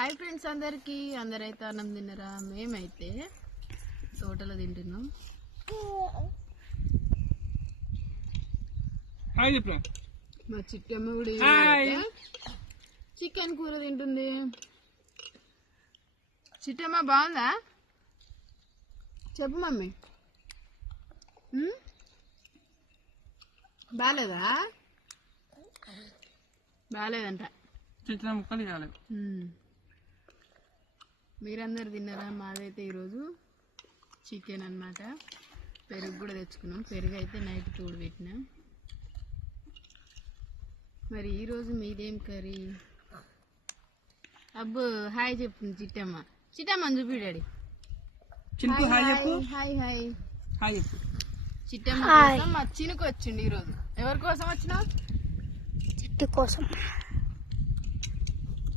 Hi friends, అందరైతే అన్నం తిన్నరా? మేమైతే తోటలో తింటున్నాం. మా చిట్టమ్మ కూడా చికెన్ కూర తింటుంది. చిట్టమ్మ బాగుందా? చెప్పు మమ్మీ. బాగాలేదా? బాగాలేదంట. చికెన్ ముక్కలు ఇవ్వాలి. మీరందరు తిన్నారా? మాదైతే ఈరోజు చికెన్ అన్నమాట. పెరుగు కూడా తెచ్చుకున్నాం. పెరుగు అయితే నైట్ తోడు పెట్టినా. మరి ఈరోజు మీదేం కర్రీ? అబ్బో హాయ్ చెప్తుంది చిట్టమ్మ. చిట్టమ్మని చూపి డాడీ. హాయ్ హాయ్ హాయ్ చెప్పు. చిట్టమ్మ కోసం మా చినుకు వచ్చిండు ఈరోజు. ఎవరి కోసం వచ్చినావు? చెట్టు కోసం.